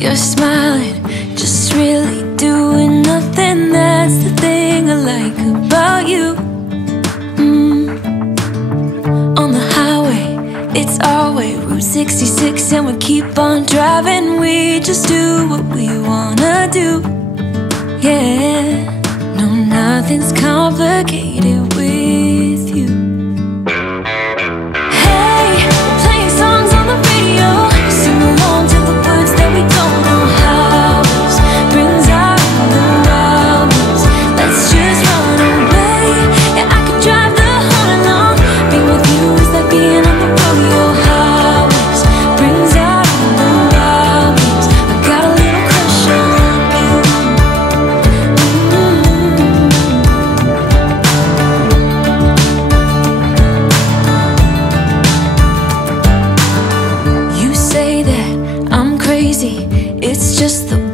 You're smiling, just really doing nothing. That's the thing I like about you. On the highway, it's our way, Route 66, and we keep on driving. We just do what we wanna do. Yeah, no, nothing's complicated with you. It's just the